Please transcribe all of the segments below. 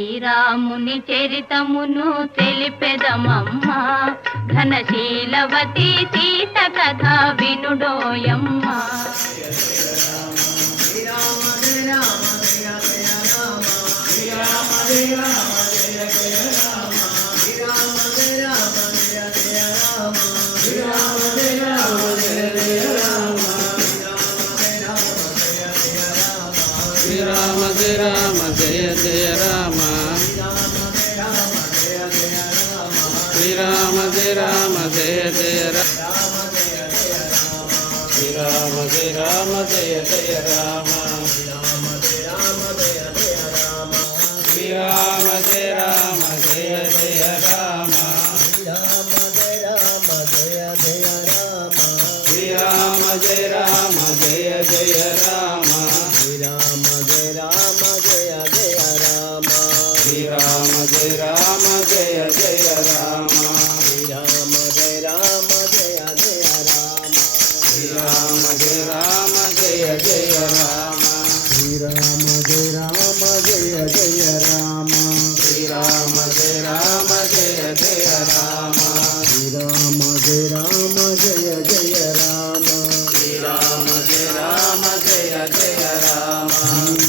శ్రీరాముని చరితమును తెలిపెదమమ్మా ఘనశీలవతి సీత కథ వినుడోయమ్మా. రామ జయ రామ జయ జయ రామ శ్రీరామ జయ రామ జయ జయ రామ శ్రీరామ జయ రామ జయ జయ రామ శ్రీరామ జయ రామ జయ జయ రామ శ్రీరామ జయ రామ జయ జయ రామ శ్రీరామ జయ రామ జయ జయ రామ శ్రీరామ జయ రామ జయ జయ రామ శ్రీరామ జయ రామ జయ జయ రామ శ్రీరామ జయ రామ జయ జయ రామ శ్రీరామ జయ రామ జయ జయ రామ శ్రీరామ జయ రామ జయ జయ రామ శ్రీరామ జయ రామ జయ జయ రామ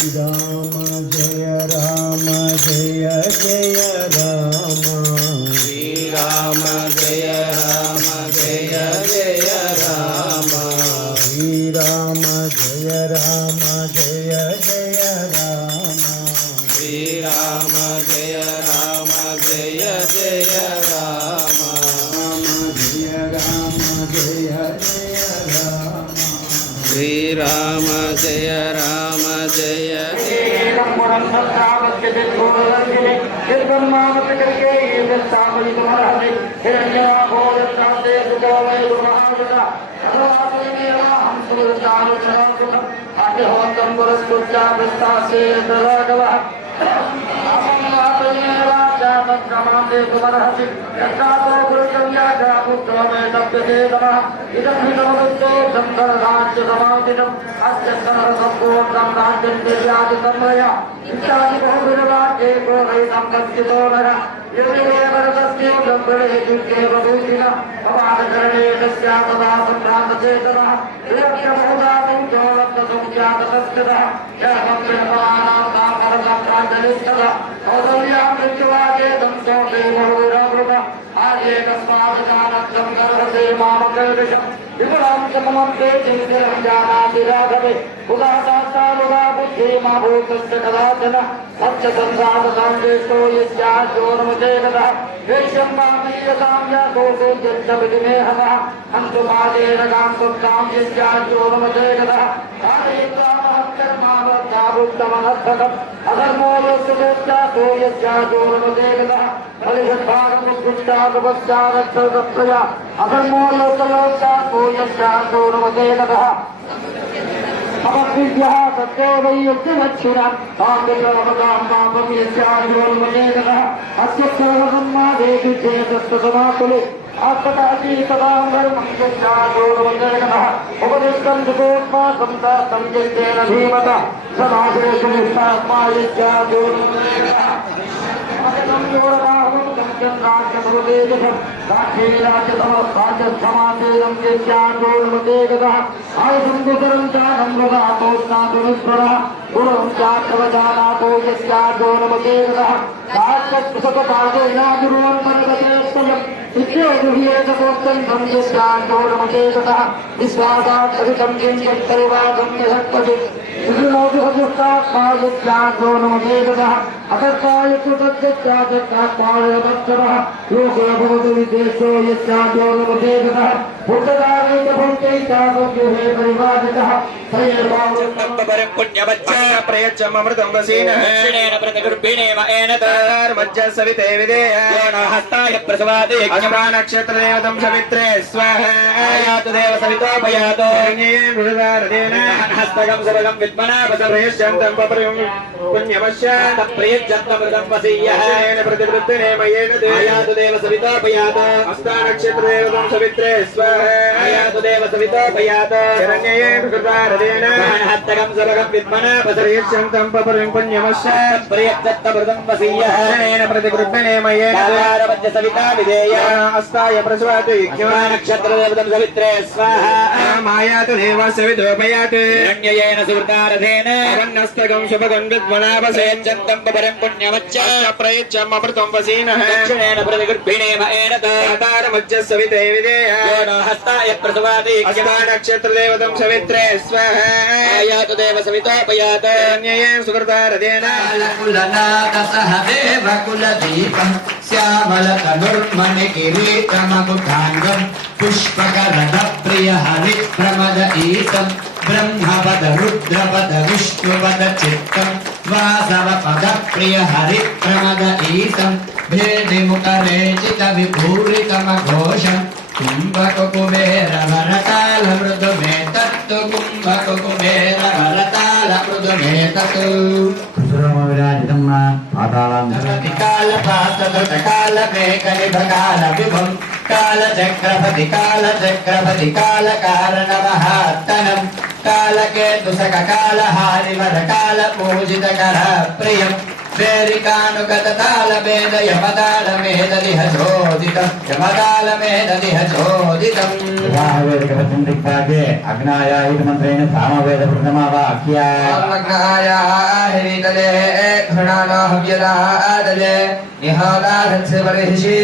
శ్రీరామ జయ రామ జయ జయ రామ శ్రీరామ జయ రామ జయ జయ రామ శ్రీరామ జయ రామ జయ జయ రామ శ్రీరామ జయ రామ జయ జయ రామ జయ రామ జయ జయ రామ శ్రీరామ జయ రామ జయ సువర్తారదేన హస్తకం సుభగం విద్మనా ప్రయచ్చంతం పపరిం పుణ్యమస్య ప్రియత్తమృతం వసీయః అనేన ప్రతిగృహ్ణేమయేన కాలారమధ్య సవితా విధేయ అస్తాయ ప్రసవాతు నక్షత్రదేవతం సవిత్రే స్వాహా మాయాతు దేవస్య విదోపయాత్ హిరణ్యయేన సువర్తారదేన వన్నస్తకం శుభగం విద్మనావసే ప్రయచ్చంతం పపరం పుణ్యమచ్చ ప్రయచ్చం అమృతం వసీనః దక్షిణేన ప్రతిగృహ్ణేమ ఏనత అవతారమధ్య సవితే విధేయ హస్తాయ ప్రసవాతి అస్తా నక్షత్రదేవతం సవిత్రే స్వాహ ఆయాతు దేవ సవితోపయాత్ అన్యయేన సువర్తారదేన కులనాథసహ దేవకులదీపం శ్యామలతనుర్మణికిరీటమకుటాంగం పుష్పకరణ ప్రియ హరి ప్రమద ఈతం బ్రహ్మపద రుద్రపద విష్ణుపద చిత్తం వాసవ పద ప్రియ హరి ప్రమద ఈతం భేదిముఖరేచిత విపూరితమఘోషం కుంభకుబేర వరతాల మృదు మేతత్తు కుంభకుబేర వరతాల మృదు మేతత్తు కాల పాత కాల మేకనిభకాల విభం కాల చక్రపతి కాల కారణ మహాత్తనం కాలకేతు సక కాల హారివర కాల పూజిత కర ప్రియం వేరికానుగత తాళ మేద యమతాళ మేద దిహ చోదితం యమతాళ మేద దిహ చోదితం దిక్పాకే అగ్నాయాయుధమంత్రేణ సామవేద ప్రథమావాక్యా అగ్నాయాహితలే ఘృణానాహవ్యదాదలే నిహాదాధత్స బర్హిషి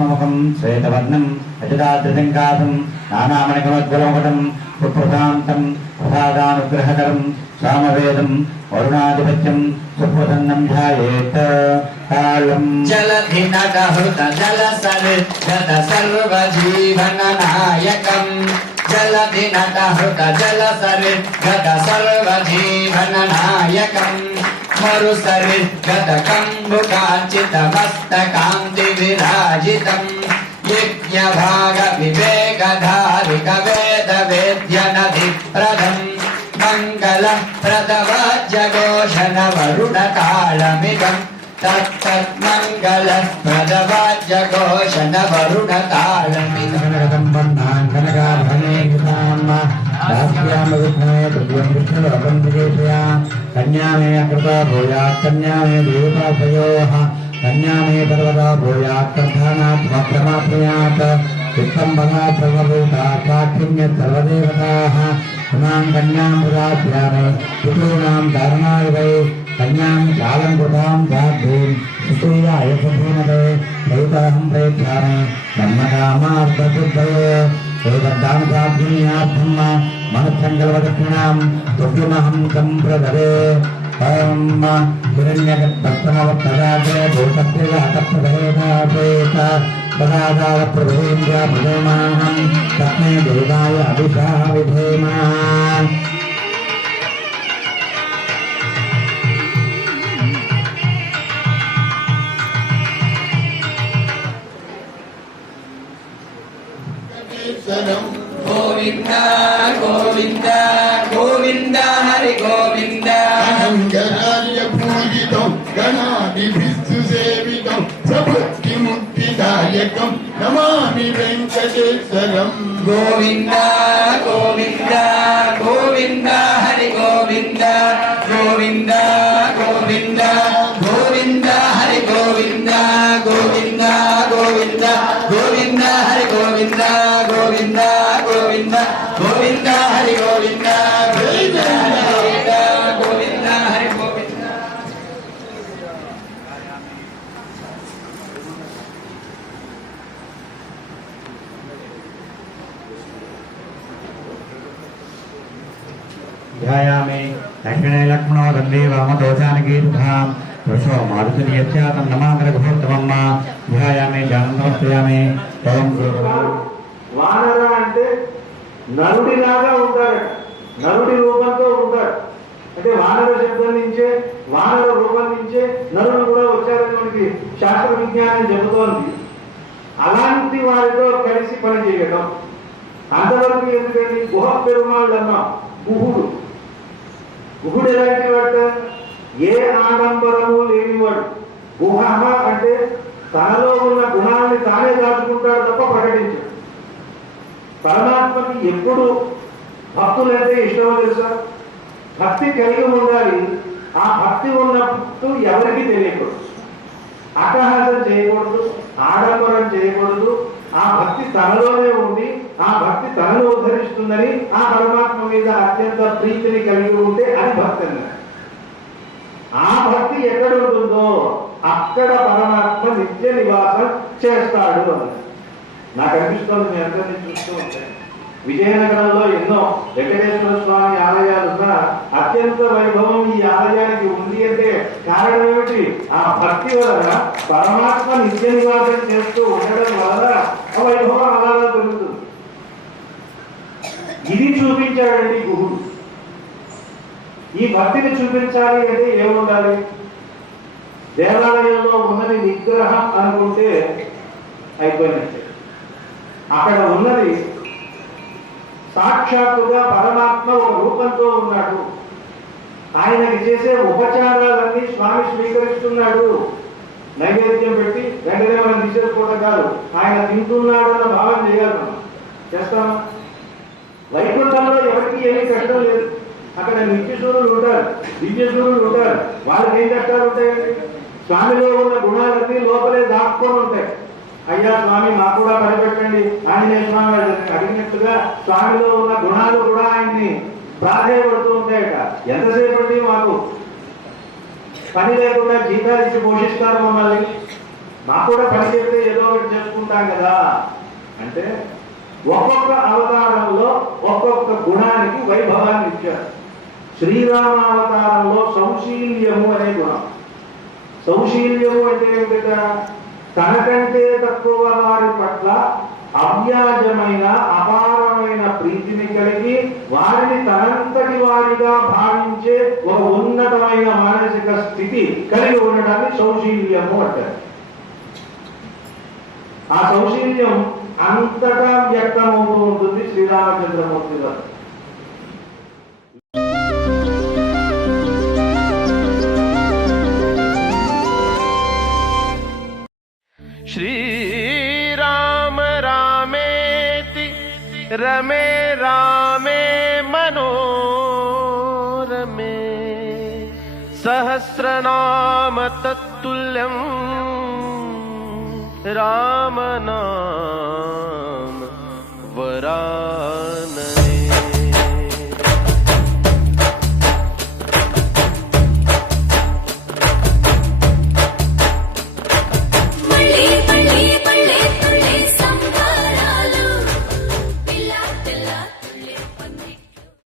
ముఖం శ్వేతవర్ణం అజదాదృశంకాసం నానామణికమద్గులముఖం సుప్రశాంతం ప్రసాదానుగ్రహకరం సామవేదం వరుణాధిపత్యం సుప్రసన్నం ధ్యాయేత్ కాలం జలధి నటహృత జలసరి గత సర్వజీవన నాయకం జలధి నటహృత జలసరి గత సర్వజీవన నాయకం మరుసరి గత కంబు కాంచిత మస్తకాంతి విరాజితం యజ్ఞభాగ వివేకధారిక వేద వేద్య నది ప్రదం మంగళ ప్రదవాజ్యఘోషణ వరుణ తాళమిదం తత్తన్మంగళ ప్రదవాజ్యఘోషణ వరుణ తాళమిదం కన్యా మే అకృతా భూయాత్ కన్యా మే దేవతాభయోః కన్యా మే పర్వతా భూయాత్ ప్రధానాత్మక్రమాప్నుయాత్ విత్తంబనాత్ సర్వభూతాత్ సాక్షిణ్యత్ సర్వదేవతాః ఇమాం కన్యాం పురాధ్యామే పితॄణాం ధారణాయ వై కన్యాం కాలం కృతాం సాధ్వీం సుతూయాయ సుధీమతే దైతాహం ప్రయచ్ఛామి ధర్మకామార్థసిద్ధయే ఏతద్దానసాధ్వీయార్థం మనస్సంకల్పదక్షిణాం తుభ్యమహం సంప్రదరే హిరణ్యగర్భస్తమవప్రదాగే భూతప్రదాతప్రదేత ప్రదాదారప్రభేంద్రమధేమాహం తస్మై దేవాయ అభిషా విధేమ గోవింద గోవింద గోవింద హరి గోవింద గణార్య పూజితం గణాదిభిస్తు సేవితం సభక్తి ముక్తిదాయకం నమామి వెంకటేశ్వరం గోవింద గోవింద గోవింద హరి గోవింద గోవింద గోవింద గోవింద హరి గోవింద గోవింద గోవింద గోవింద హరి గోవింద గోవింద గోవింద గోవింద హరి గోవింద గోవింద హరి గోవింద గోవింద హరి గోవింద ध्यायामि दक्षिणे लक्ष्मणो दन्दी वामतो जानकीर्धाम पुरुषो मारुतिर्यस्यातं नमामि रघुत्तमम् ध्यायामि जानन्दमस्यामि ओम వానర అంటే నరుడిలాగా ఉంటాడు, నరుడి రూపంతో ఉంటాడు. అంటే వానర శబ్దం నుంచే, వానర రూపం నుంచే నరుడు కూడా వచ్చారని మనకి శాస్త్ర విజ్ఞానం చెబుతోంది. అలాంటి వారితో కలిసి పనిచేయడం అంతవరకు ఎందుకండి గుహ పెరుమాళ్ళు అన్నాం. గుహుడు ఎలాంటి వాడు? ఏ ఆడంబరము లేనివాడు. గుహ అంటే తనలో ఉన్న గుణాన్ని తానే దాచుకుంటాడు తప్ప ప్రకటించాడు. పరమాత్మకి ఎప్పుడు భక్తులంటే ఇష్టమో తెలుసా? భక్తి కలిగి ఉండాలి. ఆ భక్తి ఉన్నప్పుడు ఎవరికి తెలియకూడదు, అట్టహాసం చేయకూడదు, ఆడంబరం చేయకూడదు. ఆ భక్తి తనలోనే ఉండి ఆ భక్తి తనను ఉద్ధరిస్తుందని ఆ పరమాత్మ మీద అత్యంత ప్రీతిని కలిగి ఉంటే అది భక్తి అన్నది. ఆ భక్తి ఎక్కడ ఉంటుందో అక్కడ పరమాత్మ నిత్య నివాసం చేస్తాడు అన్నది. నాకు అనిపిస్తుంది, మీ అందరినీ చూస్తూ ఉంటాయి. విజయనగరంలో ఎన్నో వెంకటేశ్వర స్వామి ఆలయాలున్నా అత్యంత వైభవం ఈ ఆలయానికి ఉంది అంటే కారణం ఏమిటి? ఆ భక్తి వలన పరమాత్మ నిత్య నివాసం చేస్తూ ఉండడం వలన ఆ వైభవం అలాగా పెరుగుతుంది. ఇది చూపించాడండి గురుడు. ఈ భక్తిని చూపించాలి అంటే ఏముండాలి? దేవాలయంలో ఉన్నది విగ్రహం అనుకుంటే అయిపోయినట్టే. అక్కడ ఉన్నది సాక్షాత్తుగా పరమాత్మ ఒక రూపంతో ఉన్నాడు. ఆయనకి చేసే ఉపచారాలన్నీ స్వామి స్వీకరిస్తున్నాడు. నైవేద్యం పెట్టి వెంటనే మనం తీసేసుకోవడం కాదు, ఆయన తింటున్నాడు అన్న భావం చేయాలి. మనం చేస్తామా? వైకుంఠంలో ఎవరికి ఏమీ కష్టం లేదు. అక్కడ నిత్యసూరులు ఉంటారు, దివ్యసూరులు ఉంటారు. వాళ్ళకి ఏం కష్టాలు ఉంటాయండి? స్వామిలో ఉన్న గుణాలన్నీ లోపలే దాక్కొని ఉంటాయి. అయ్యా స్వామి మాకు కూడా పనిపెట్టండి ఆంజనేయ స్వామి అడిగినట్టుగా స్వామిలో ఉన్న గుణాలు కూడా ఆయన్ని ప్రాధాయపడుతూ ఉంటాయట. ఎంతసేపటి మాకు పని లేకుండా జీతాలు ఇచ్చి పోషిస్తారు మమ్మల్ని, మాకు కూడా పని చేస్తే ఏదో ఒకటి చేసుకుంటాం కదా అంటే ఒక్కొక్క అవతారంలో ఒక్కొక్క గుణానికి వైభవాన్ని ఇచ్చారు. శ్రీరామ అవతారంలో సౌశీల్యము అనే గుణం. సౌశీల్యము అంటే ఏమిట? తనకంటే తక్కువ వారి పట్ల అవ్యాజమైన అపారమైన ప్రీతిని కలిగి వారిని తనంతటి వారిగా భావించే ఒక ఉన్నతమైన మానసిక స్థితి కలిగి ఉండడాన్ని సౌశీల్యము అంటారు. ఆ సౌశీల్యం అంతటా వ్యక్తమవుతూ ఉంటుంది శ్రీరామచంద్రమూర్తి గారు. श्रीराम रामेति रमे रामे मनोरमे सहस्रनाम तत्तुल्यं रामनाम